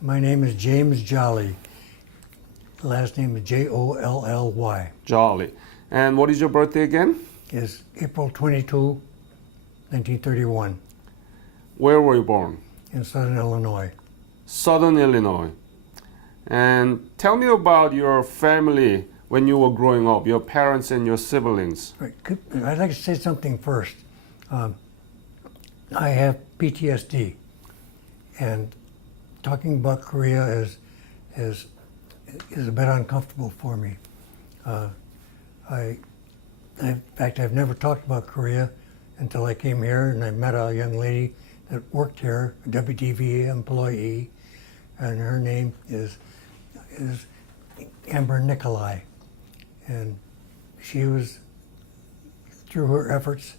My name is James Jolly. Last name is Jolly. Jolly. And what is your birthday again? Is April 22, 1931, Where were you born? in Southern Illinois. Southern Illinois. And tell me about your family when you were growing up, your parents and your siblings. Right. I'd like to say something first. I have PTSD, and talking about Korea is a bit uncomfortable for me. In fact, I've never talked about Korea until I came here, and I met a young lady that worked here, a WDVA employee, and her name is Amber Nikolai, and she was, through her efforts,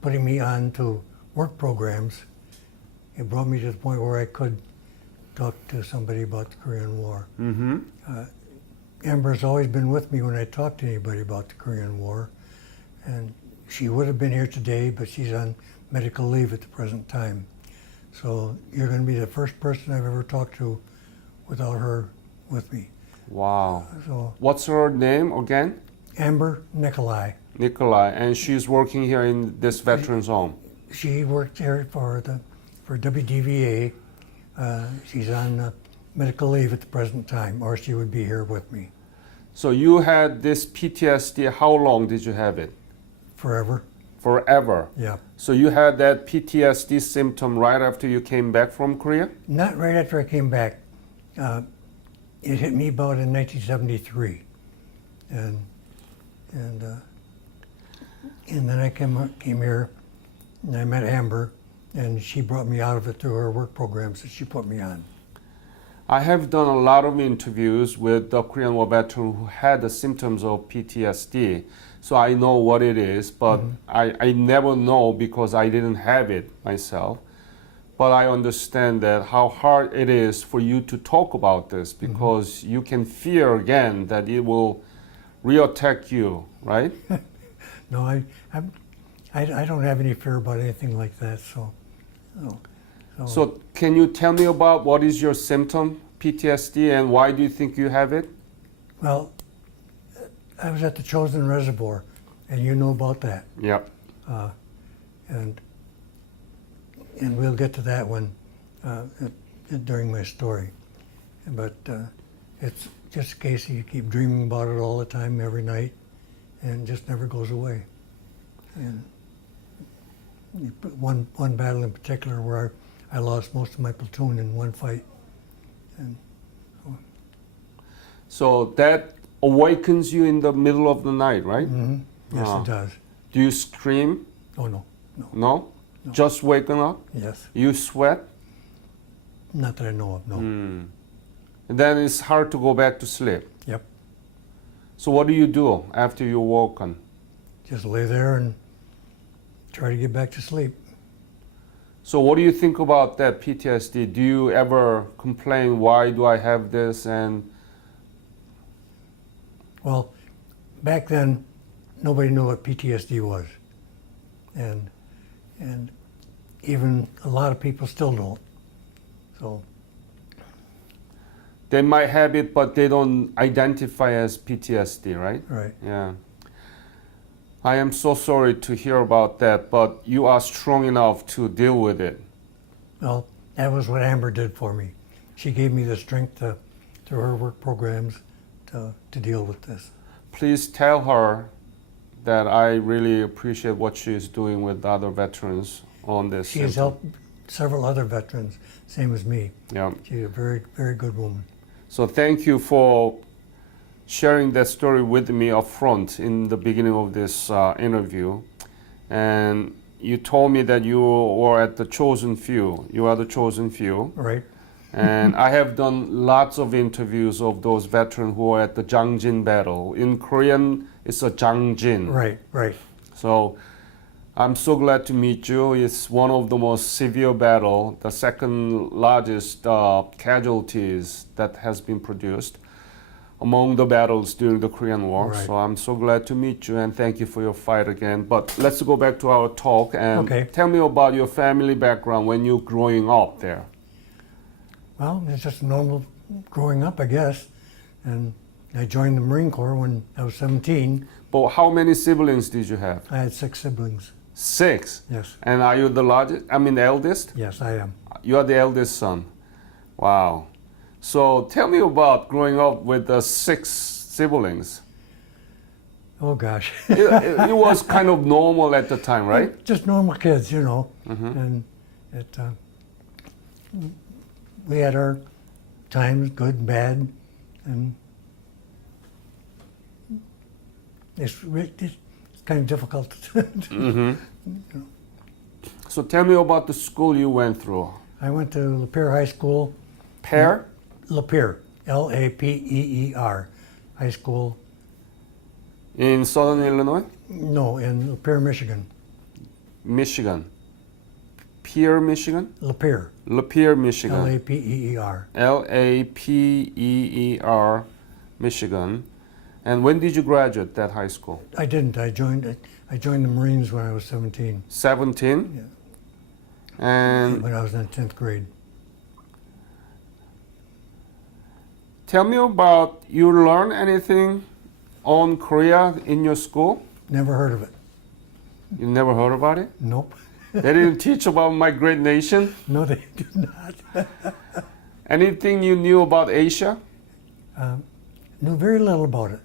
putting me on to work programs. It brought me to the point where I could talk to somebody about the Korean War. Mm-hmm. Amber's always been with me when I talk to anybody about the Korean War, and she would have been here today, but she's on medical leave at the present time. So you're going to be the first person I've ever talked to without her with me. Wow. So What's her name again? Amber Nikolai. Nikolai. And she's working here in this veterans home. She worked here for WDVA. She's on medical leave at the present time, or she would be here with me So you had this PTSD. How long did you have it? forever. Forever. Yeah. So you had that PTSD symptom right after you came back from Korea? Not right after I came back. It hit me about in 1973, and then I came here, and I met Amber, and she brought me out of it through her work programs that she put me on. I have done a lot of interviews with the Korean War veteran who had the symptoms of PTSD. So I know what it is, but I never know because I didn't have it myself. But I understand that how hard it is for you to talk about this because you can fear again that it will reattack you, right? No, I don't have any fear about anything like that. So can you tell me about what is your symptom, PTSD, and why do you think you have it? Well, I was at the Chosin Reservoir, and you know about that. Yep. And we'll get to that one during my story. But it's just a case of you keep dreaming about it all the time, every night, and it just never goes away. And one battle in particular where I lost most of my platoon in one fight. And So that awakens you in the middle of the night, right? yes, Ah. it does. Do you scream? Oh, no. No? Just waking up? Yes. You sweat? Not that I know of, no. And then it's hard to go back to sleep. Yep. So what do you do after you're woken? Just lay there and try to get back to sleep. So what do you think about that PTSD? Do you ever complain, why do I have this? And Well, back then, nobody knew what PTSD was. And even a lot of people still don't. So, they might have it, but they don't identify as PTSD, right? right. Yeah. I am so sorry to hear about that, but you are strong enough to deal with it. Well, that was what Amber did for me. She gave me the strength through her work programs to deal with this. Please tell her that I really appreciate what she is doing with other veterans on this. She has helped several other veterans, same as me. Yeah. She's a very, very good woman. So thank you for sharing that story with me up front in the beginning of this interview. And you told me that you were at the chosen few. You are the chosen few. Right. And I have done lots of interviews of those veterans who are at the Jangjin battle. In Korean, it's a Jangjin. Right, right. So I'm so glad to meet you. It's one of the most severe battle, the second largest casualties that has been produced among the battles during the Korean War. Right. So I'm so glad to meet you and thank you for your fight again. But let's go back to our talk and Okay. tell me about your family background when you're growing up there. Well, it's just normal growing up, I guess. And I joined the Marine Corps when I was 17. But how many siblings did you have? I had 6 siblings. 6. Yes, And are you the largest? I mean, the eldest? yes, I am. You are the eldest son. Wow. So tell me about growing up with the 6 siblings. Oh, gosh. It was kind of normal at the time, right? Just normal kids, you know. And we had our times, good and bad. And it's kind of difficult to So tell me about the school you went through. I went to Lapeer High School. Pear? Lapeer, Lapeer High School. In Southern Illinois? No, in Lapeer, Michigan. Michigan. Pierre, Michigan? Lapeer, Lapeer, Michigan. Lapeer. Lapeer, Michigan. And when did you graduate that high school? I didn't. I joined the Marines when I was 17. 17? Yeah. And When I was in 10th grade. tell me about, you learn anything on Korea in your school? Never heard of it. You never heard about it? Nope. They didn't teach about my great nation? No, they do not. Anything you knew about Asia? Knew very little about it.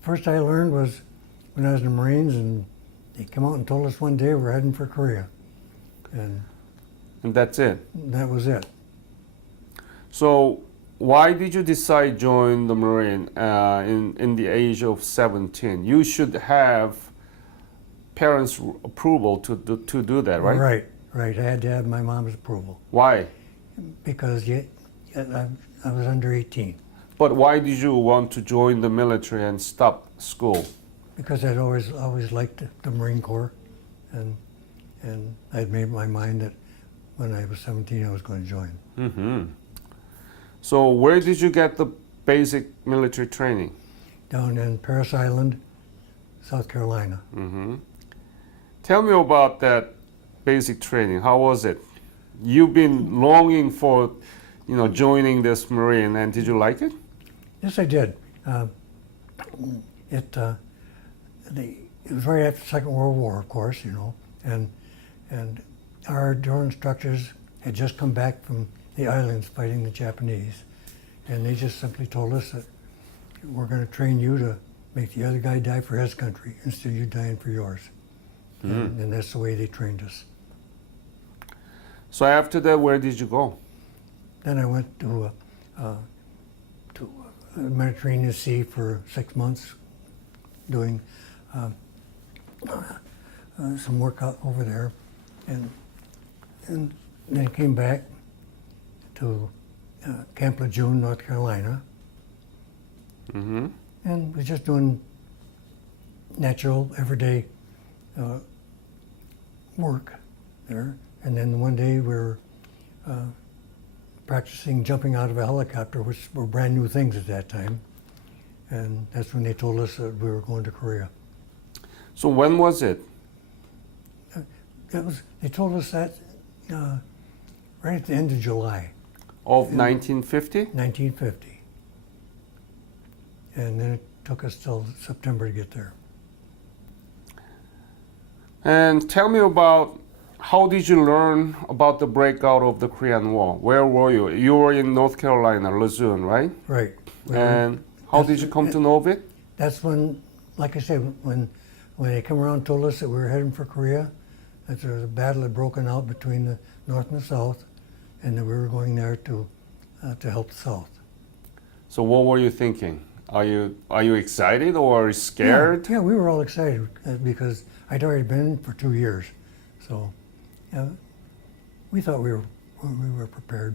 First I learned was when I was in the Marines, and they came out and told us one day we're heading for Korea. And And that's it. that was it. So why did you decide to join the Marine in the age of 17? You should have parents' approval to do that, right? Right. I had to have my mom's approval Why? because I was under 18. But why did you want to join the military and stop school? Because I'd always liked the Marine Corps, and I'd made my mind that when I was 17 I was going to join. So where did you get the basic military training? Down in Parris Island, South Carolina. Tell me about that basic training. How was it? You've been longing for, joining this Marine, and did you like it? Yes, I did. It was right after the Second World War, of course, and our drill instructors had just come back from the islands fighting the Japanese, and they just simply told us that we're going to train you to make the other guy die for his country instead of you dying for yours. And that's the way they trained us. So after that, where did you go? Then I went to the Mediterranean Sea for 6 months, doing some work out over there, and then came back to Camp Lejeune, North Carolina, and was just doing natural, everyday work there. And then one day we were practicing jumping out of a helicopter, which were brand new things at that time. And that's when they told us that we were going to Korea. So when was it? They told us that right at the end of July, Of 1950? 1950. And then it took us till September to get there. And tell me about, how did you learn about the breakout of the Korean War? Where were you? You were in North Carolina, Lejeune, right? Right. And how did you come to know of it? That's when, like I said, when they come around and told us that we were heading for Korea, that there was a battle had broken out between the North and the South, and that we were going there to help the South. So what were you thinking? Are you excited or scared? Yeah, we were all excited because I'd already been for 2 years, so we thought we were prepared.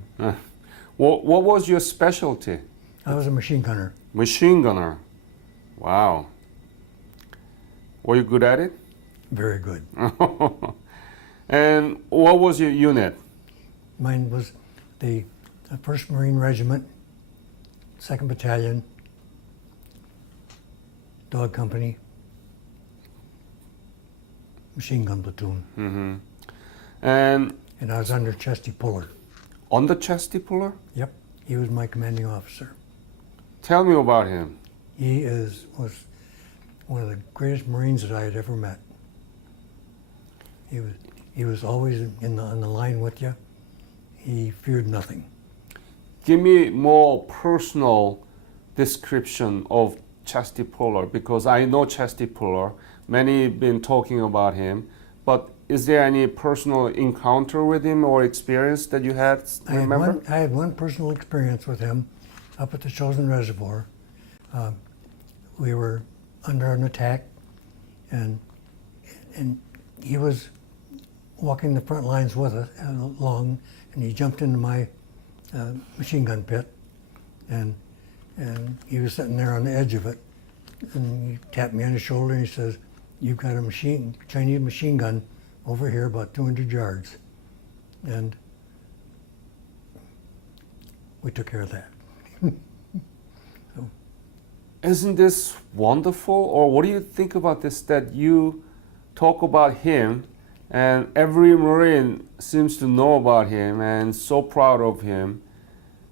What was your specialty? I was a machine gunner. Machine gunner. Wow. Were you good at it? Very good. And what was your unit? Mine was the 1st Marine Regiment, 2nd Battalion, Dog Company, Machine Gun Platoon. And I was under Chesty Puller. On the chesty puller? Yep, he was my commanding officer. Tell me about him. He was one of the greatest Marines that I had ever met. He was always on the line with you. He feared nothing. Give me more personal description of chesty puller, because I know chesty puller. Many been talking about him, but is there any personal encounter with him or experience that you had? Remember? I had one personal experience with him up at the Chosen Reservoir. We were under an attack, and he was walking the front lines with us along, and he jumped into my machine gun pit, and he was sitting there on the edge of it, and he tapped me on the shoulder and he says, "You've got a Chinese machine gun over here about 200 yards." And we took care of that. Isn't this wonderful? Or what do you think about this, that you talk about him and every Marine seems to know about him and so proud of him,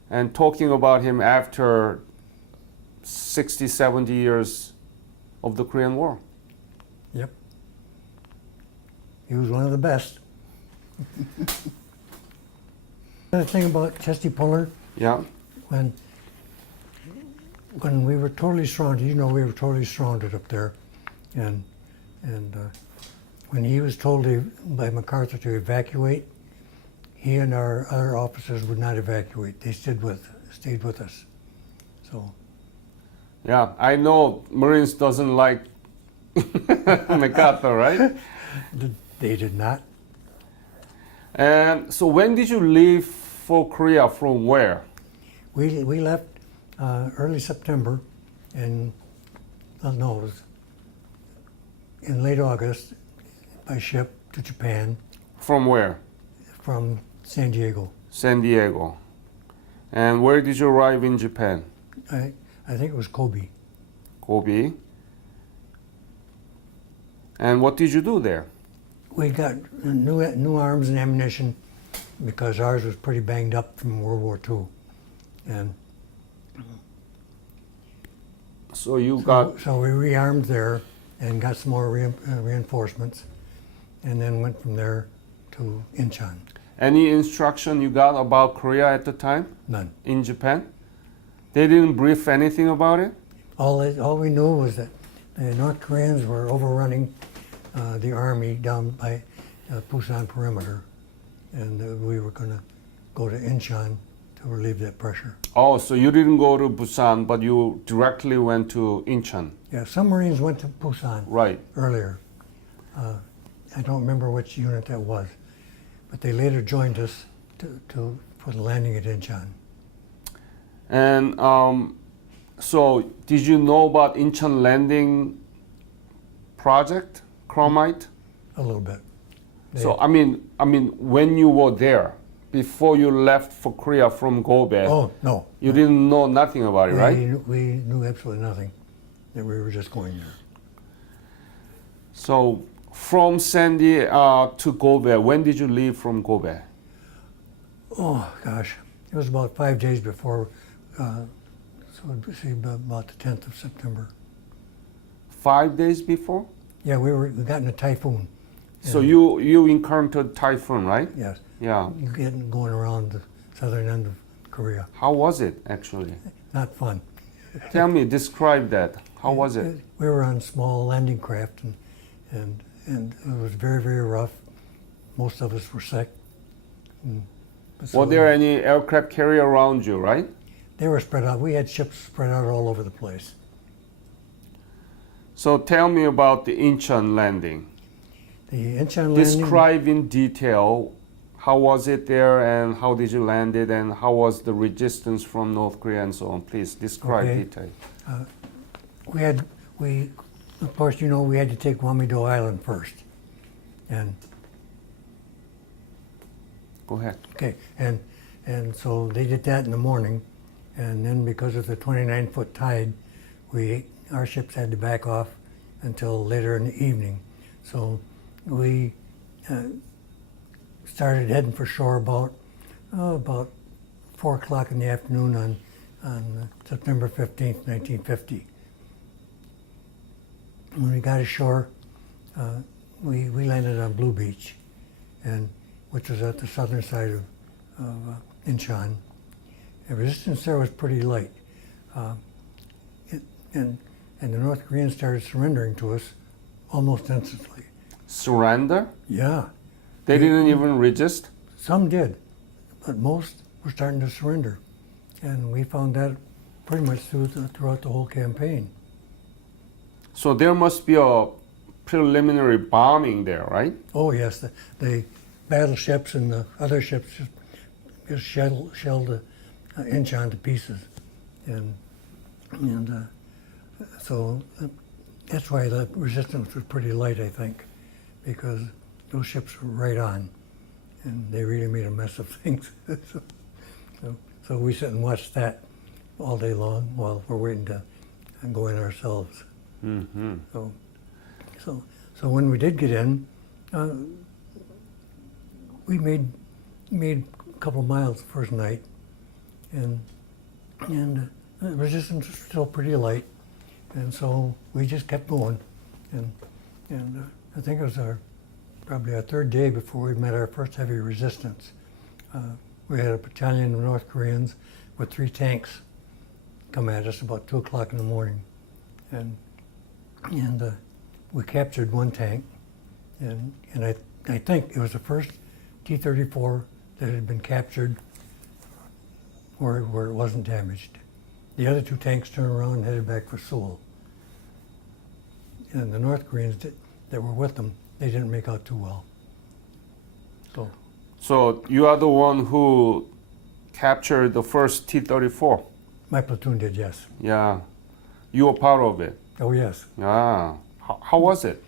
and talking about him after 60, 70 years of the Korean War? Yep. He was one of the best. The thing about chesty puller, Yeah. when we were totally surrounded, we were totally surrounded up there, and when he was told by MacArthur to evacuate, he and our other officers would not evacuate. They stayed with us. So. Yeah, I know Marines doesn't like MacArthur, right? They did not. And so when did you leave for Korea? From where? We left early September, and it was in late August by ship to Japan From where? from San Diego. San Diego. And where did you arrive in Japan? I think it was Kobe. Kobe. And what did you do there? We got new arms and ammunition because ours was pretty banged up from World War II, and So you so, got, so we rearmed there and got some more reinforcements, and then went from there to Incheon. any instruction you got about Korea at the time None. in Japan? They didn't brief anything about it? All we knew was that the North Koreans were overrunning the army down by Busan perimeter, and we were going to go to Incheon to relieve that pressure. Oh, so you didn't go to Busan, but you directly went to Incheon. Yeah, some Marines went to Busan Right. earlier. I don't remember which unit that was, but they later joined us for the landing at Incheon. And so did you know about Incheon Landing project, Chromite? A little bit. So I mean, when you were there, before you left for Korea from Kobe, Oh, no. you didn't know nothing about it, right? We knew absolutely nothing, that we were just going there. So from Sandy to Kobe, when did you leave from Kobe? Oh, gosh. It was about 5 days before, so it'd be about the 10th of September. 5 days before? Yeah, we got in a typhoon. So And- you encountered typhoon, right? Yes. Yeah. You getting going around the southern end of Korea. How was it actually? Not fun. Tell me, describe that. How was it? We were on small landing craft, and it was very, very rough. Most of us were sick. So Were there any aircraft carrier around you, right? They were spread out. We had ships spread out all over the place. So tell me about the Incheon Landing. The Incheon Landing. Describe in detail how was it there and how did you land it and how was the resistance from North Korea and so on. Please describe Okay. detail. We of course, we had to take Wamido Island first, and Go ahead. okay, and so they did that in the morning, and then because of the 29-foot tide, our ships had to back off until later in the evening. So we started heading for shore about about 4 o'clock in the afternoon on September 15th, 1950. When we got ashore, we landed on Blue Beach, which was at the southern side of Incheon. The resistance there was pretty light. And the North Koreans started surrendering to us almost instantly. Surrender? Yeah, They didn't even resist? some did, but most were starting to surrender. And we found that pretty much throughout the whole campaign. So there must be a preliminary bombing there, right? Oh yes, the battleships and the other ships just shelled Incheon to pieces. And so that's why the resistance was pretty light, I think, because those ships were right on, and they really made a mess of things. so we sit and watch that all day long while we're waiting to go in ourselves. Mm-hmm. So when we did get in, we made a couple of miles the first night, and the resistance was still pretty light, and so we just kept going, and I think it was probably our third day before we met our first heavy resistance. We had a battalion of North Koreans with 3 tanks come at us about 2 o'clock in the morning, and we captured 1 tank, and I think it was the first T-34 that had been captured where it wasn't damaged. The other 2 tanks turned around and headed back for Seoul. And the North Koreans that were with them, they didn't make out too well. So you are the one who captured the first T-34? My platoon did, yes. Yeah. You were part of it? Oh, yes. Yeah. How was it?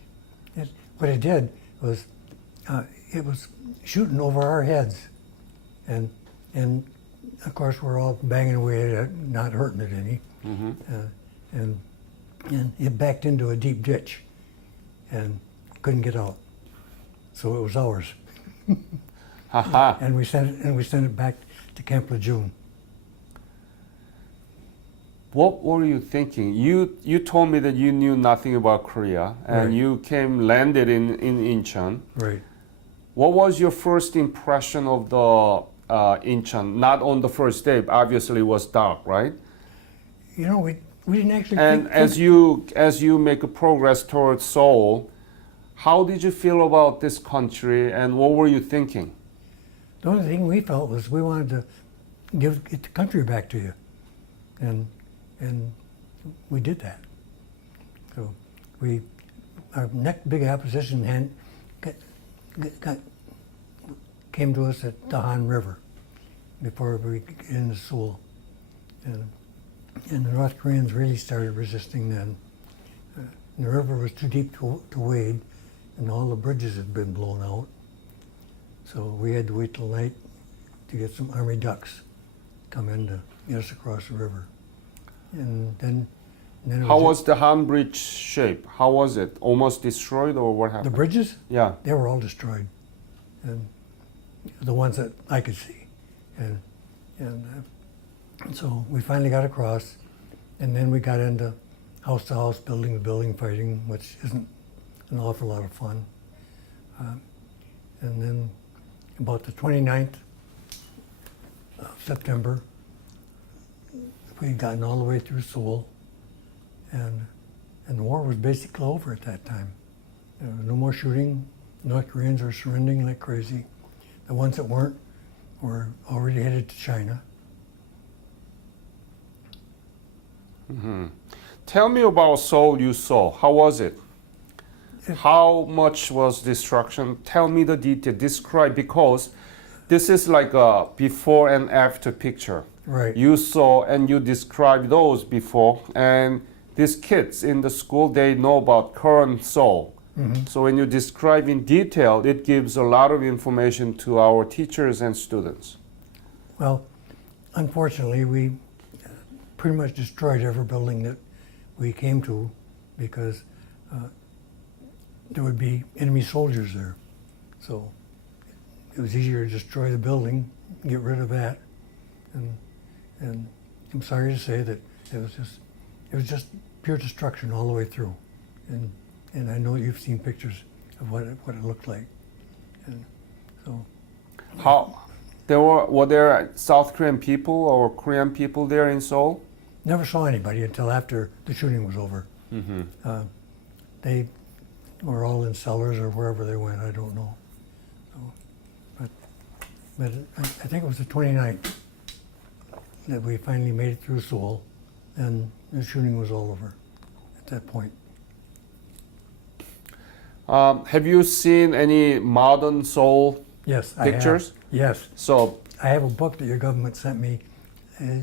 What it did was, it was shooting over our heads, and of course we're all banging away at it, not hurting it any, and it backed into a deep ditch, and couldn't get out, so it was ours. Haha. And we sent it back to Camp Lejeune. What were you thinking? You told me that you knew nothing about Korea, and Right. you landed in Incheon. Right. What was your first impression of the Incheon? Not on the first day, obviously it was dark, right? You know, we didn't actually. And as you make a progress towards Seoul, how did you feel about this country, and what were you thinking? The only thing we felt was we wanted to get the country back to you, and we did that. So our next big opposition came to us at the Han River before we get into Seoul, and the North Koreans really started resisting then. The river was too deep to wade, and all the bridges had been blown out. So we had to wait till night to get some Army ducks come in to get us across the river. And then How was the Han Bridge shape? How was it? Almost destroyed, or what the happened? bridges? Yeah. They were all destroyed, and the ones that I could see, and so we finally got across, and then we got into house to house, building to building fighting, which isn't an awful lot of fun. And then about the 29th of September, we had gotten all the way through Seoul, and the war was basically over at that time. There was no more shooting. North Koreans were surrendering like crazy. The ones that weren't were already headed to China. Tell me about Seoul you saw. How was it? How much was destruction? Tell me the detail. Describe, because this is like a before and after picture. Right. You saw and you described those before, and these kids in the school, they know about current Seoul. So when you describe in detail, it gives a lot of information to our teachers and students. Well, unfortunately, we pretty much destroyed every building that we came to, because there would be enemy soldiers there. So it was easier to destroy the building, get rid of that, and I'm sorry to say that it was just pure destruction all the way through, and I know you've seen pictures of what it looked like, and so. How were there South Korean people or Korean people there in Seoul? Never saw anybody until after the shooting was over. Mm-hmm. They were all in cellars or wherever they went. I don't know. So, but I think it was the 29th that we finally made it through Seoul, and the shooting was all over at that point. Have you seen any modern Seoul Yes, pictures? I have. Yes, So, I have a book that your government sent me.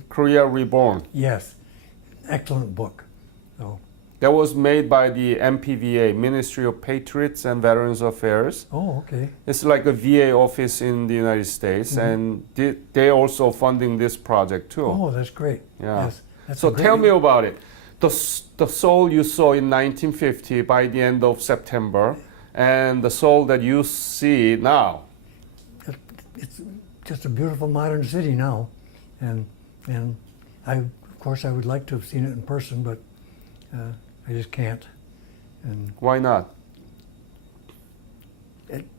Korea Reborn. Yes, excellent book. So, That was made by the MPVA, Ministry of Patriots and Veterans Affairs. oh, okay. It's like a VA office in the United States, and they also funding this project too. Oh, that's great. Yeah. Yes, that's So a great- tell me about it. The Seoul you saw in 1950 by the end of September, and the Seoul that you see now. It's just a beautiful modern city now, and of course I would like to have seen it in person, but I just can't, and Why not?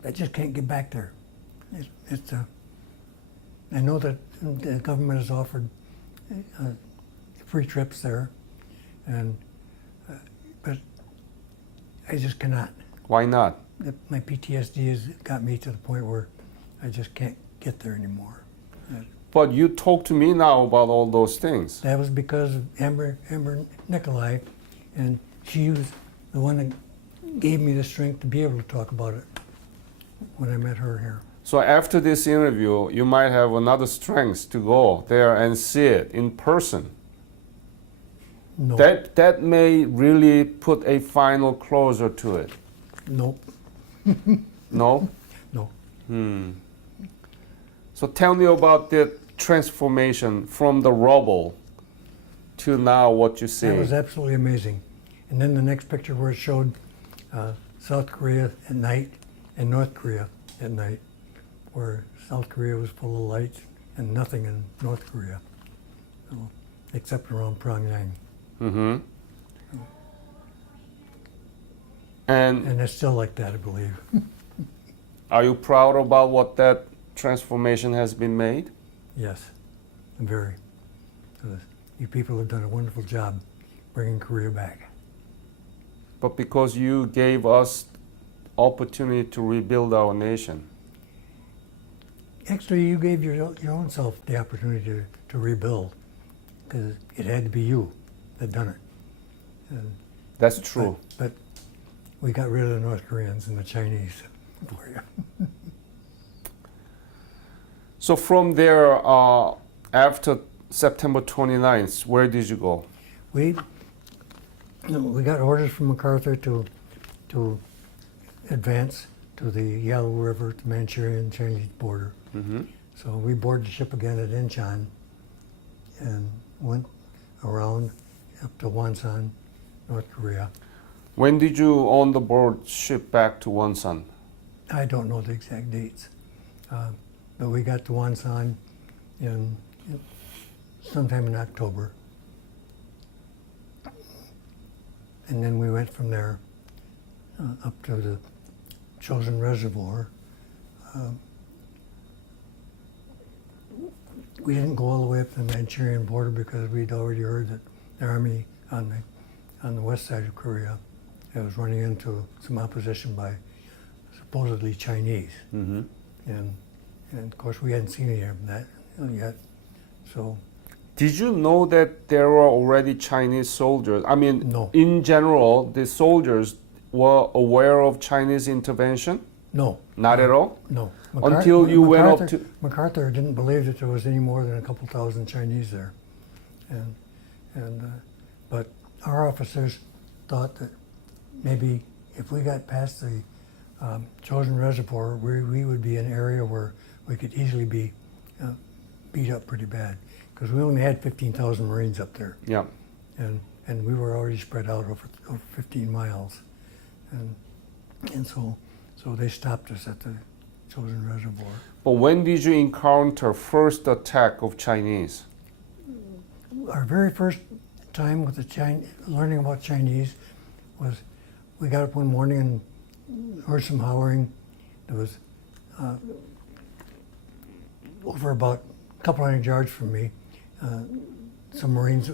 I just can't get back there. I know that the government has offered free trips there, and but I just cannot. Why not? My PTSD has got me to the point where I just can't get there anymore. But you talk to me now about all those things. That was because of Amber Nikolai, and she was the one that gave me the strength to be able to talk about it when I met her here. So after this interview, you might have another strength to go there and see it in person. No, That may really put a final closure to it. nope, No? no. So tell me about the transformation from the rubble to now what you see. That was absolutely amazing. And then the next picture where it showed South Korea at night and North Korea at night, where South Korea was full of lights and nothing in North Korea, so, except around Pyongyang. Mm-hmm. And And it's still like that, I believe. are you proud about what that transformation has been made? Yes, I'm very. You people have done a wonderful job bringing Korea back. But because you gave us opportunity to rebuild our nation. Actually, you gave your own self the opportunity to rebuild, because it had to be you that done it. And, That's true. But we got rid of the North Koreans and the Chinese for you. So from there, after September 29th, where did you go? We got orders from MacArthur to advance to the Yalu River, to Manchurian Chinese border. Mm-hmm. So we boarded the ship again at Incheon and went around up to Wonsan, North Korea. When did you on the board ship back to Wonsan? I don't know the exact dates, but we got to Wonsan in sometime in October. And then we went from there up to the Chosin Reservoir. We didn't go all the way up to the Manchurian border because we'd already heard that the army on the west side of Korea was running into some opposition by supposedly Chinese. Mm-hmm. And of course we hadn't seen any of that yet. So Did you know that there were already Chinese soldiers? I mean, No. in general, the soldiers were aware of Chinese intervention? no. Not at all? No. Until you went up to... MacArthur didn't believe that there was any more than a couple thousand Chinese there. But our officers thought that maybe if we got past the Chosin Reservoir, we would be in an area where we could easily be beat up pretty bad. Because we only had 15,000 Marines up there. Yeah. And we were already spread out over 15 miles. And so they stopped us at the chosen reservoir. But when did you encounter first attack of Chinese? Our very first time with learning about Chinese was we got up one morning and heard some howling. There was over about a couple hundred yards from me, some Marines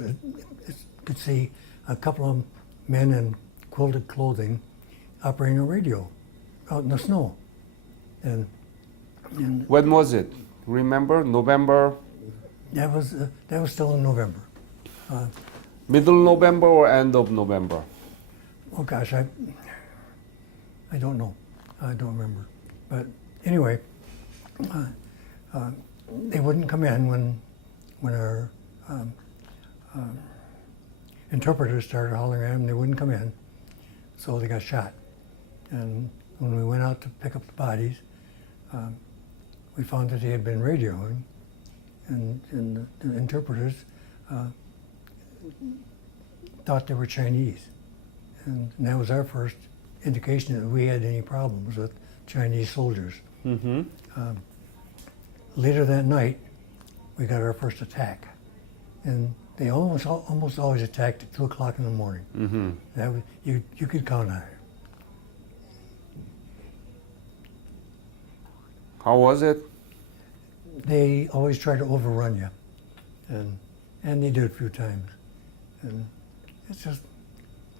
could see a couple of men in quilted clothing operating a radio out in the snow. And When was it? Remember? November? that was still in November. Middle November or end of November? Oh gosh, I don't know. I don't remember. But anyway, they wouldn't come in when our interpreters started hollering at them. They wouldn't come in, so they got shot. And when we went out to pick up the bodies, we found that they had been radioing, and the interpreters thought they were Chinese. And that was our first indication that we had any problems with Chinese soldiers. Mm-hmm. Later that night, we got our first attack. And they almost always attacked at 2 o'clock in the morning. Mm-hmm. That was, you could count on it. How was it? They always try to overrun you. And they did a few times. And it's just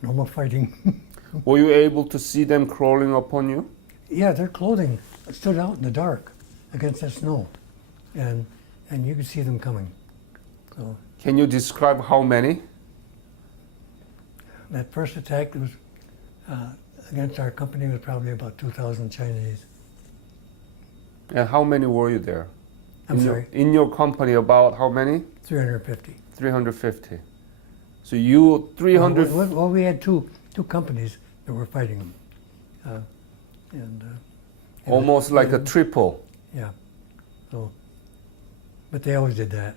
normal fighting. Were you able to see them crawling upon you? Yeah, their clothing stood out in the dark against the snow. And you could see them coming. So Can you describe how many? that first attack was against our company was probably about 2,000 Chinese. And how many were you there? I'm sorry, In your company, about how many? 350. 350. So you 300. Well, we had two companies that were fighting them. And Almost like a triple. Yeah. So, but they always did that.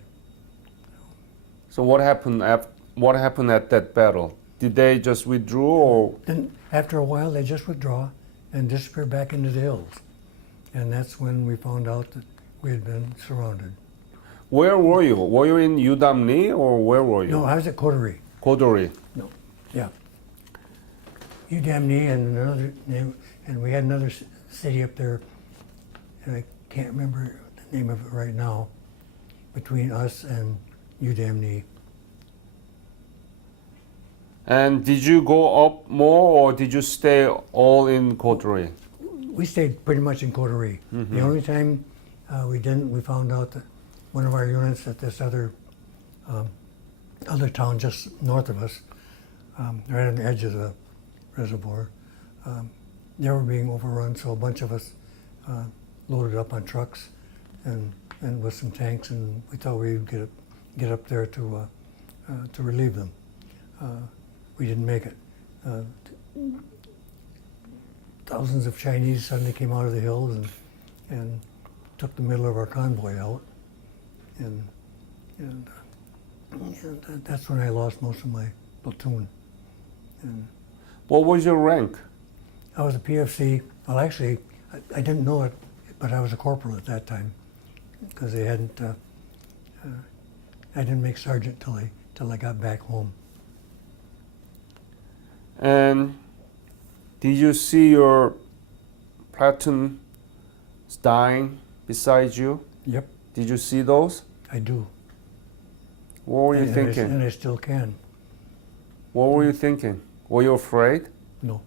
So what happened? What happened at that battle? Did they just withdraw, or Then after a while, they just withdraw and disappear back into the hills. And that's when we found out that we had been surrounded. where were you? Were you in Udamni, or where were you? No, I was at Coterie. Kodori. No, yeah. Udamni and another name, and we had another city up there, and I can't remember the name of it right now, between us and Udamni. And did you go up more, or did you stay all in Kodori? We stayed pretty much in Coterie. Mm-hmm. The only time we didn't, we found out that one of our units at this other town just north of us, right on the edge of the reservoir, they were being overrun, so a bunch of us loaded up on trucks and with some tanks, and we thought we would get up there to relieve them. We didn't make it. Thousands of Chinese suddenly came out of the hills and took the middle of our convoy out, and that's when I lost most of my platoon. And What was your rank? I was a PFC. Well, actually, I didn't know it, but I was a corporal at that time because they hadn't. I didn't make sergeant till I got back home. And did you see your platoon dying beside you? Yep, Did you see those? I do. What were you And thinking? and I still can. What were you thinking? Were you afraid? No,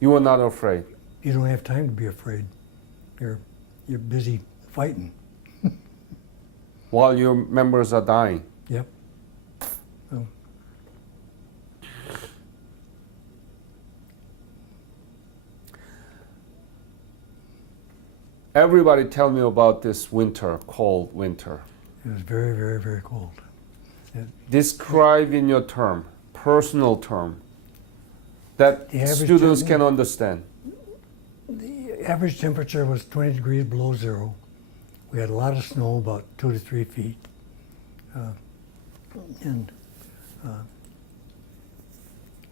You were not afraid. you don't have time to be afraid. You're busy fighting. While your members are dying. Yep. So, Everybody tell me about this winter, cold winter. it was very, very, very cold. Describe in your term, personal term, that The average students term- can understand. The average temperature was 20 degrees below zero. We had a lot of snow, about 2 to 3 feet. And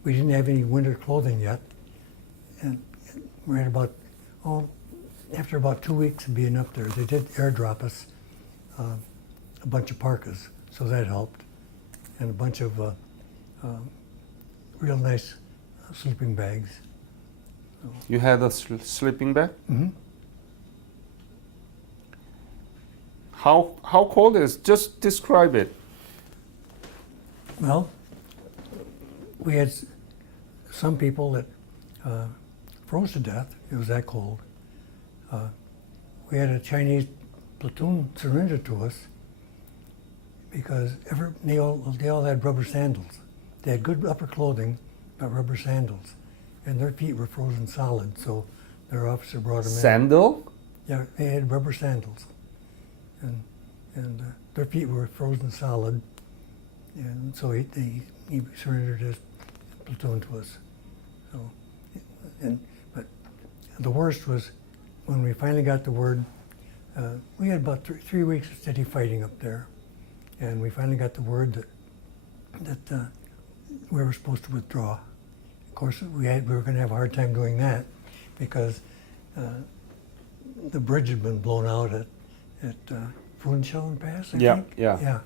we didn't have any winter clothing yet. And we're at about after about 2 weeks of being up there, they did airdrop us a bunch of parkas, so that helped, and a bunch of real nice sleeping bags. You had a sleeping bag? Mm-hmm. How cold is it? Just describe it. Well, we had some people that froze to death. It was that cold. We had a Chinese platoon surrender to us because they all had rubber sandals. They had good upper clothing, but rubber sandals, and their feet were frozen solid. So their officer brought them in. Sandal? Yeah, they had rubber sandals, and their feet were frozen solid, and so he surrendered his platoon to us. So, but the worst was when we finally got the word. We had about 3 weeks of steady fighting up there, and we finally got the word that we were supposed to withdraw. Of course, we were going to have a hard time doing that because the bridge had been blown out at Incheon Pass, I think. Yeah.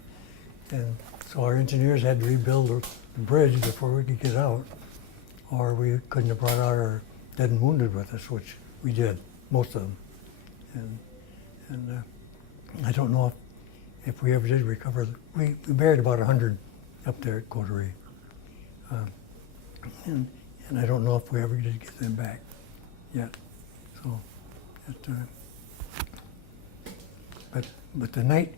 And so our engineers had to rebuild the bridge before we could get out, or we couldn't have brought out our dead and wounded with us, which we did, most of them. And I don't know if we ever did recover. We buried about 100 up there at Coterie. And I don't know if we ever did get them back yet. So, but the night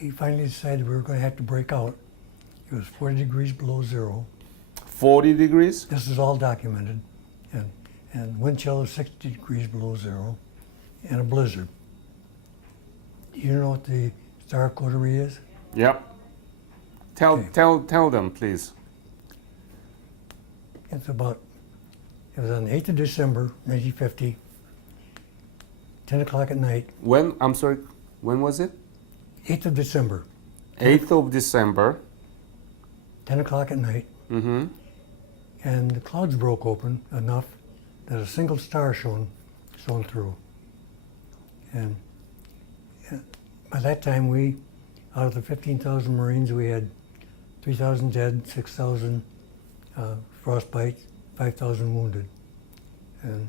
we finally decided we were going to have to break out, it was 40 degrees below zero. 40 degrees? This is all documented, and wind chill of 60 degrees below zero, and a blizzard. Do you know what the Star of Coterie is? Yep. Tell them, please. It was on the 8th of December, 1950, 10 o'clock at night. I'm sorry, when was it? 8th of December. 8th of December. 10 o'clock at night. Mm-hmm. And the clouds broke open enough that a single star shone through. And by that time, out of the 15,000 Marines, we had 3,000 dead, 6,000 frostbite, 5,000 wounded. And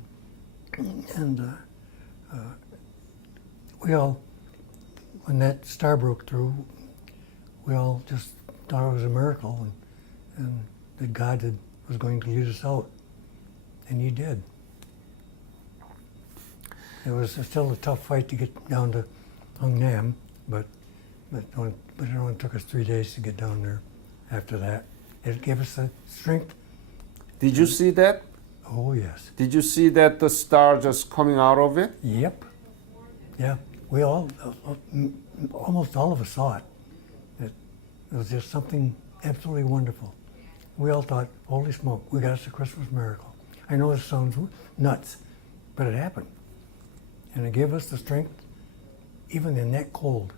we all, when that star broke through, we all just thought it was a miracle and that God was going to lead us out. And he did. It was still a tough fight to get down to Hungnam, but it only took us 3 days to get down there after that. It gave us the strength. Did you see that? Oh, yes. Did you see that the star just coming out of it? Yep. Yeah. We all, almost all of us saw it. It was just something absolutely wonderful. We all thought, holy smoke, we got us a Christmas miracle. I know this sounds nuts, but it happened. And it gave us the strength, even in that cold,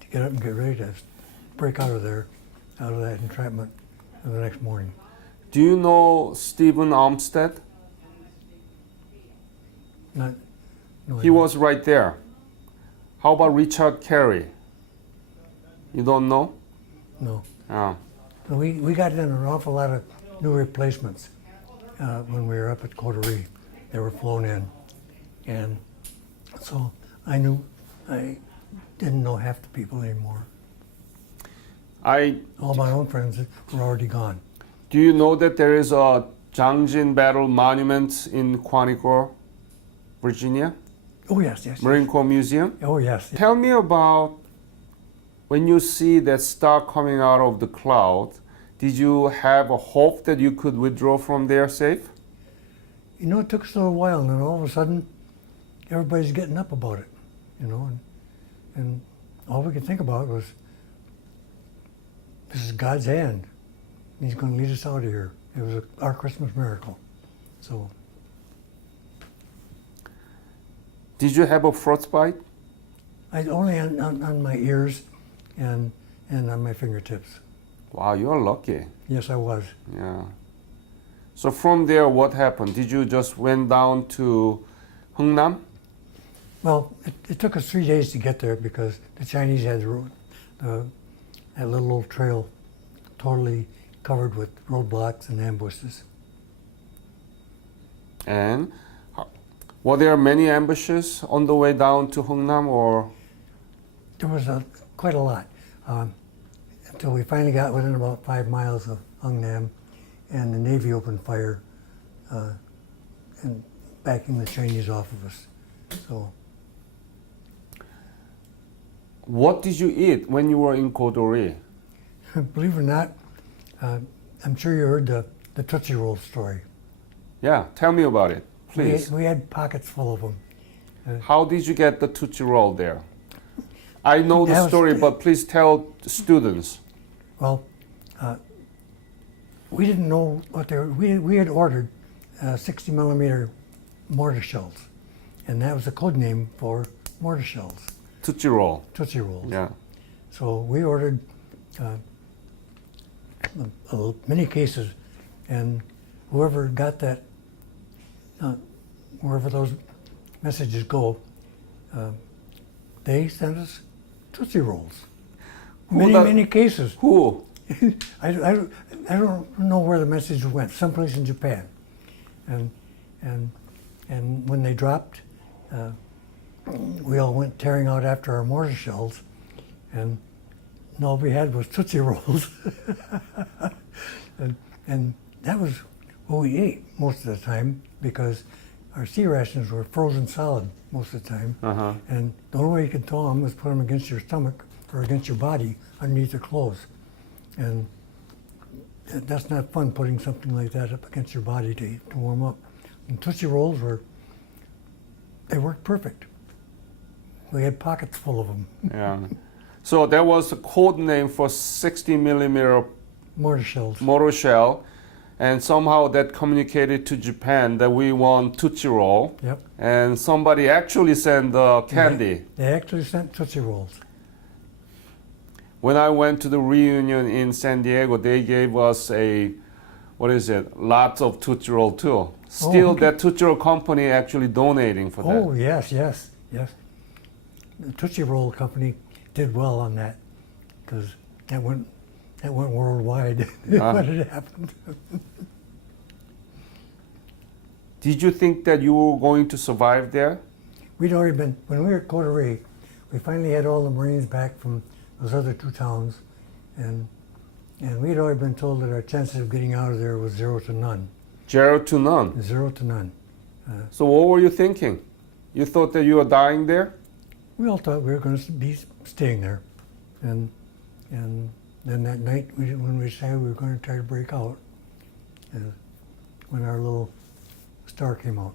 to get up and get ready to break out of there, out of that entrapment the next morning. Do you know Stephen Armstead? No, He was right there. How about Richard Carey? You don't know? No. Oh. We got in an awful lot of new replacements when we were up at Coterie. They were flown in. And so I didn't know half the people anymore. All my own friends were already gone. Do you know that there is a Jangjin Battle Monument in Quantico, Virginia? Oh, yes. Marine Corps Museum? Oh, yes. Tell me about when you see that star coming out of the cloud, did you have a hope that you could withdraw from there safe? You know, it took us a little while, and then all of a sudden, everybody's getting up about it, and all we could think about was, this is God's hand. He's going to lead us out of here. It was our Christmas miracle. So. Did you have a frostbite? Only on my ears and on my fingertips. Wow, you're lucky. Yes, I was. Yeah. So from there, what happened? Did you just went down to Hungnam? Well, it took us 3 days to get there because the Chinese had the road, that little old trail totally covered with roadblocks and ambushes. And were there many ambushes on the way down to Hungnam, or? There was quite a lot until we finally got within about 5 miles of Hungnam, and the Navy opened fire and backing the Chinese off of us. So, What did you eat when you were in Kodori? believe it or not, I'm sure you heard the Tootsie Roll story. Yeah, tell me about it, please. We had pockets full of them. How did you get the Tootsie Roll there? I know the That was- story, but please tell the students. Well, we didn't know what they were. We had ordered 60 millimeter mortar shells, and that was the code name for mortar shells, Tootsie Roll. Tootsie Rolls. Yeah. So we ordered many cases, and whoever got that, wherever those messages go, they sent us Tootsie Rolls. Many cases. Who? I don't know where the message went. Someplace in Japan, and when they dropped, we all went tearing out after our mortar shells, and all we had was Tootsie Rolls, and that was what we ate most of the time because our sea rations were frozen solid most of the time, Uh-huh. and the only way you could thaw them was put them against your stomach or against your body underneath your clothes. And that's not fun, putting something like that up against your body to warm up. And Tootsie Rolls they worked perfect. We had pockets full of them. Yeah. So that was a code name for 60 millimeter Mortar shells. mortar shell, and somehow that communicated to Japan that we want Tootsie Roll, Yep. and somebody actually sent the candy. They actually sent Tootsie Rolls. When I went to the reunion in San Diego, they gave us lots of Tootsie Roll too. Still, okay. that Tootsie Roll company actually donating for that. Oh, yes. The Tootsie Roll company did well on that because that went worldwide when it happened. Did you think that you were going to survive there? We'd already been, when we were at Kodori, we finally had all the Marines back from those other two towns, and we'd already been told that our chances of getting out of there was 0 to none. 0 to none. 0 to none. So what were you thinking? You thought that you were dying there? We all thought we were going to be staying there, and then that night when we decided we were going to try to break out, when our little star came out,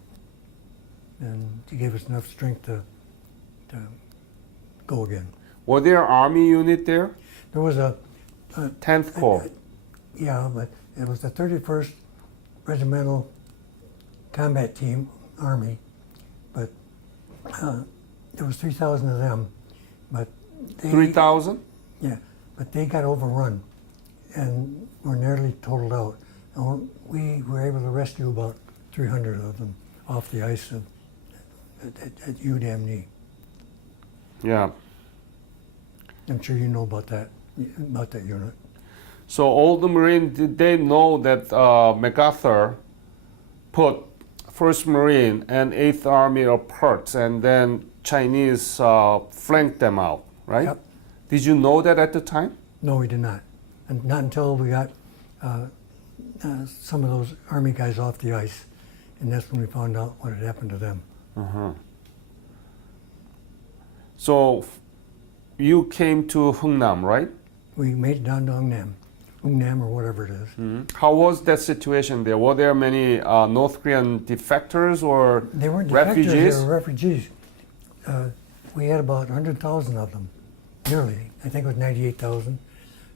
and it gave us enough strength to go again. Were there army unit there? There was a 10th Corps. yeah, but it was the 31st Regimental Combat Team, Army, but there was 3,000 of them, but 3,000? Yeah, but they got overrun and were nearly totaled out. And we were able to rescue about 300 of them off the ice at UDAMNE. Yeah. I'm sure you know about that unit. So all the Marines, did they know that MacArthur put 1st Marine and 8th Army apart, and then Chinese flanked them out, right? Yep. Did you know that at the time? No, we did not. And not until we got some of those Army guys off the ice, and that's when we found out what had happened to them. Uh-huh. So you came to Hungnam, right? We made it down to Hungnam or whatever it is. Mm-hmm. How was that situation there? Were there many North Korean defectors or They weren't refugees? defectors, they were refugees. We had about 100,000 of them, nearly. I think it was 98,000.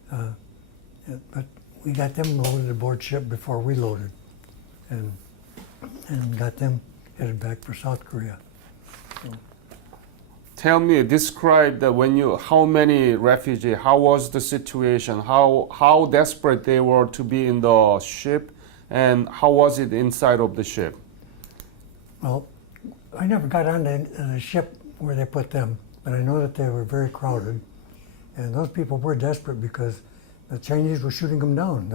But we got them loaded aboard ship before we loaded, and got them headed back for South Korea. Tell me, describe that how many refugees, how was the situation, how desperate they were to be in the ship, and how was it inside of the ship? Well, I never got on the ship where they put them, but I know that they were very crowded, and those people were desperate because the Chinese were shooting them down.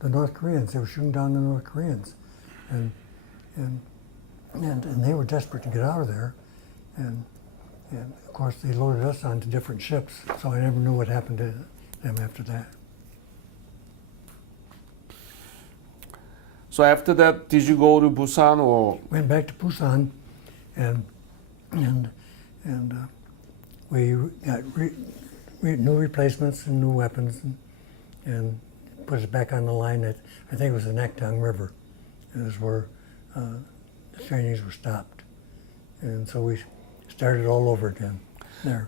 The North Koreans, they were shooting down the North Koreans, and they were desperate to get out of there, and of course they loaded us onto different ships, so I never knew what happened to them after that. So after that, did you go to Busan or? Went back to Busan, and we got new replacements and new weapons, and put us back on the line at, I think it was the Naktang River. It was where the Chinese were stopped, and so we started all over again there.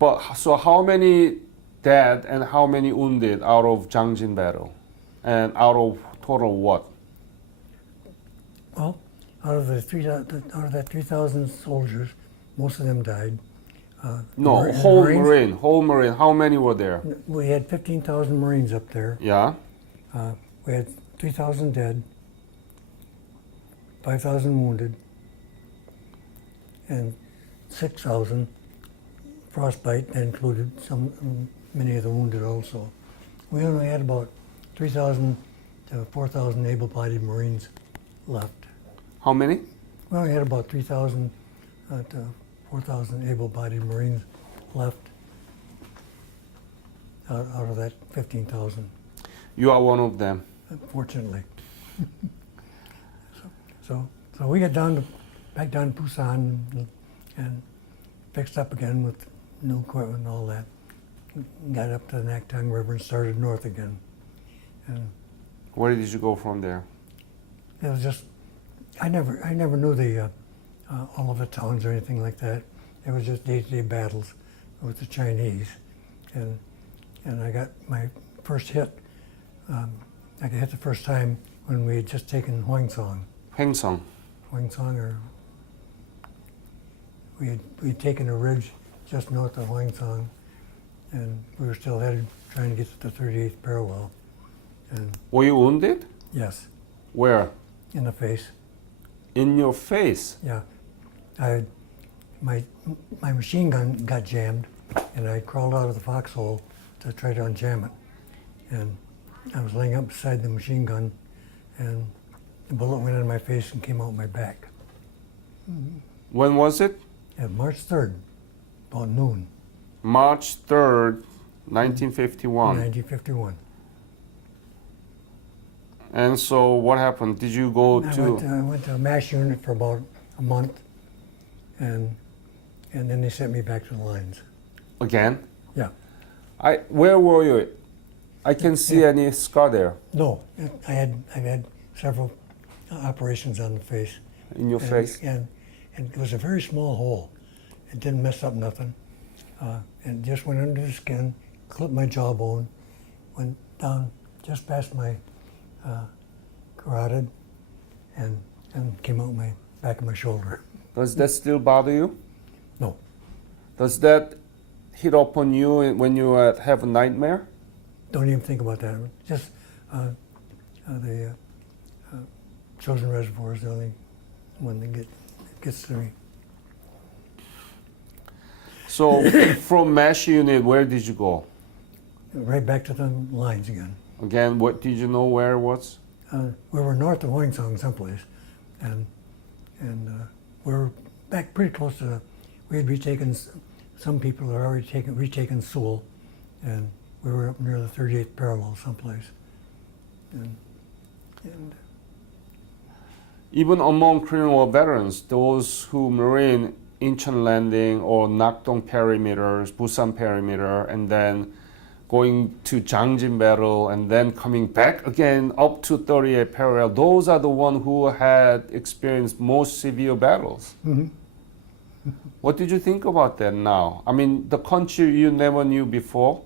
But so how many dead and how many wounded out of Jangjin battle, and out of total what? Well, out of that 3,000 soldiers, most of them died. No, whole Marine. How many were there? We had 15,000 Marines up there. Yeah. We had 3,000 dead, 5,000 wounded, and 6,000 frostbite. That included many of the wounded also. We only had about 3,000 to 4,000 able-bodied Marines left. How many? We only had about 3,000 to 4,000 able-bodied Marines left out of that 15,000. You are one of them. Fortunately. so we got back down to Busan and fixed up again with new equipment and all that. Got up to the Naktang River and started north again. And Where did you go from there? it was just, I never knew all of the towns or anything like that. It was just day-to-day battles with the Chinese, and I got my first hit. I got hit the first time when we had just taken Hwangsong. Hwangsong. Or we'd taken a ridge just north of Hwangsong, and we were still headed trying to get to the 38th parallel. And Were you wounded? yes, Where? in the face. In your face. Yeah, my machine gun got jammed, and I crawled out of the foxhole to try to unjam it. And I was laying up beside the machine gun, and the bullet went in my face and came out my back. When was it? Yeah, March 3rd, about noon, March 3rd, 1951. 1951. And so what happened? Did you go I went to a MASH unit for about a month, and then they sent me back to the lines. again? Yeah. Where were you? I can see Yeah. any scar there No, I've had several operations on the face. in your face. And it was a very small hole. It didn't mess up nothing. And just went under the skin, clipped my jawbone, went down just past my carotid, and came out my back of my shoulder. Does that still bother you? No, Does that hit upon you when you have a nightmare? don't even think about that. Just the Chosen Reservoir is the only one that gets to me. So from MASH unit, where did you go? Right back to the lines again. Again, what did you know where it was? We were north of Hwangsong someplace, and we were back pretty close to. We had retaken. Some people had already retaken Seoul, and we were up near the 38th parallel someplace. And Even among Korean War veterans, those who marine Incheon Landing or Nakdong perimeters, Busan perimeter, and then going to Jangjin battle, and then coming back again up to 38 parallel, those are the ones who had experienced most severe battles. Mhm. What did you think about that now? I mean, the country you never knew before,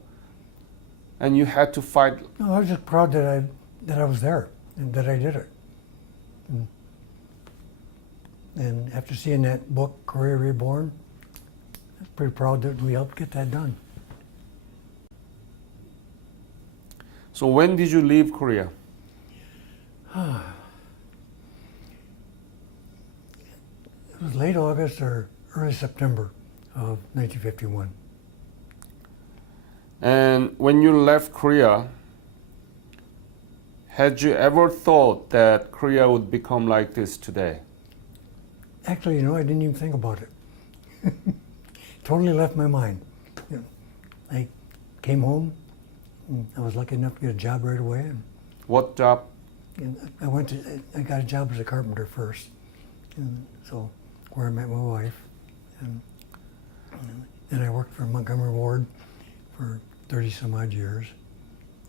and you had to fight. no, I was just proud that I was there and that I did it. And after seeing that book, Korea Reborn, I'm pretty proud that we helped get that done. So when did you leave Korea? It was late August or early September of 1951. And when you left Korea, had you ever thought that Korea would become like this today? Actually, I didn't even think about it. Totally left my mind. I came home. And I was lucky enough to get a job right away, and What job? I got a job as a carpenter first, and so where I met my wife, and then I worked for Montgomery Ward for 30 some odd years,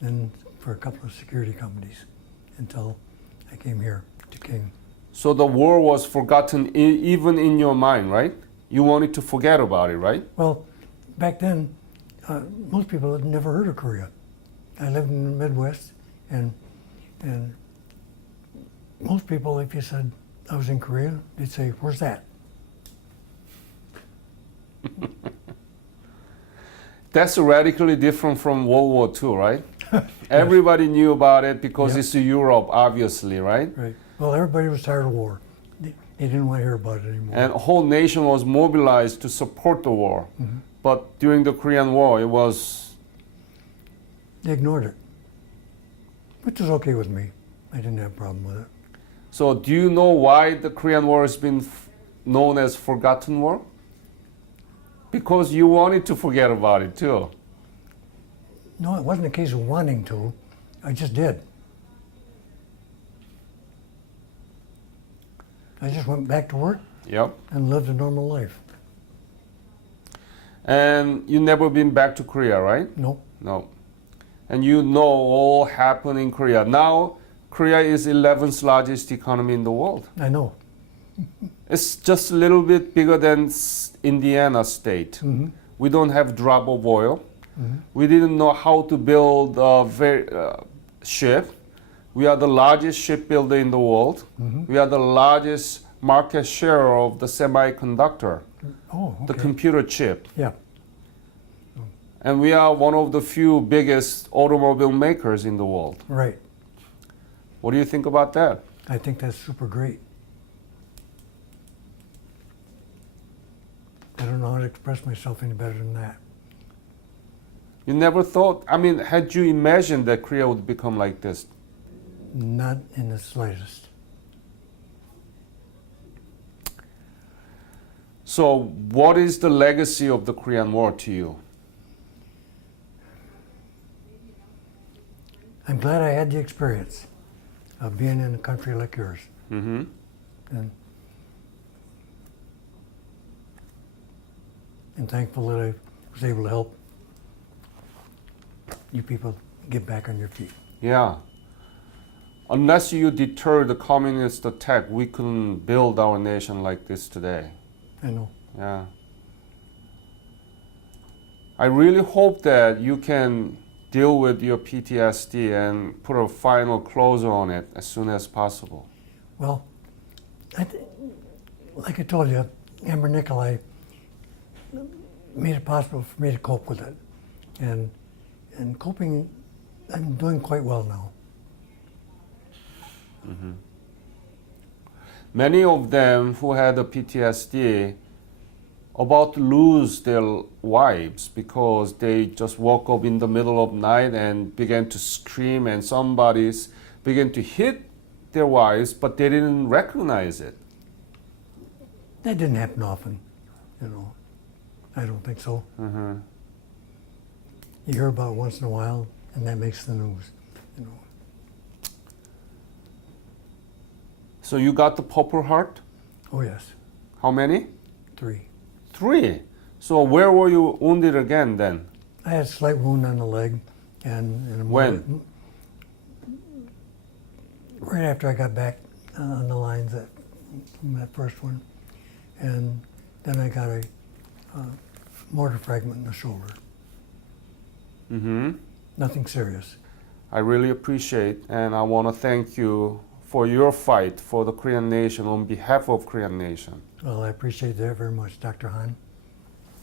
and for a couple of security companies until I came here to King. So the war was forgotten even in your mind, right? You wanted to forget about it, right? Well, back then, most people had never heard of Korea. I lived in the Midwest, and most people, if you said I was in Korea, they'd say, "Where's that?" That's radically different from World War II, right? Everybody knew about it because Yep. it's Europe, obviously, right? Right. Well, everybody was tired of war. They didn't want to hear about it anymore. And a whole nation was mobilized to support the war. Mm-hmm. But during the Korean War, it was, They ignored it, which was okay with me. I didn't have a problem with it. so do you know why the Korean War has been known as Forgotten War? Because you wanted to forget about it too. No, it wasn't a case of wanting to. I just did. I just went back to work Yep. and lived a normal life. And you never been back to Korea, right? No, No. And you know all happened in Korea. Now, Korea is 11th largest economy in the world. I know. It's just a little bit bigger than Indiana state. Mm-hmm. We don't have drop of oil. Mm-hmm. We didn't know how to build a ship. We are the largest shipbuilder in the world. Mm-hmm. We are the largest market share of the semiconductor, Oh, okay. the computer chip. Yeah. And we are one of the few biggest automobile makers in the world. Right. What do you think about that? I think that's super great. I don't know how to express myself any better than that. You never thought, had you imagined that Korea would become like this? Not in the slightest. So, what is the legacy of the Korean War to you? I'm glad I had the experience of being in a country like yours. Mm-hmm. And thankful that I was able to help you people get back on your feet. Yeah. Unless you deter the communist attack, we couldn't build our nation like this today. I know. Yeah. I really hope that you can deal with your PTSD and put a final close on it as soon as possible. Well, like I told you, Amber Nikolai made it possible for me to cope with it. And coping, I'm doing quite well now. Mm-hmm. Many of them who had a PTSD about to lose their wives because they just woke up in the middle of night and began to scream, and somebody's began to hit their wives, but they didn't recognize it. That didn't happen often, I don't think so. Mm-hmm. You hear about it once in a while, and that makes the news. So you got the Purple Heart? Oh yes, How many? 3. 3. So where were you wounded again then? I had a slight wound on the leg, and When? Right after I got back on the lines from that first one, and then I got a mortar fragment in the shoulder. Mm-hmm. Nothing serious. I really appreciate, and I want to thank you for your fight for the Korean nation on behalf of Korean nation. Well, I appreciate that very much, Dr. Han.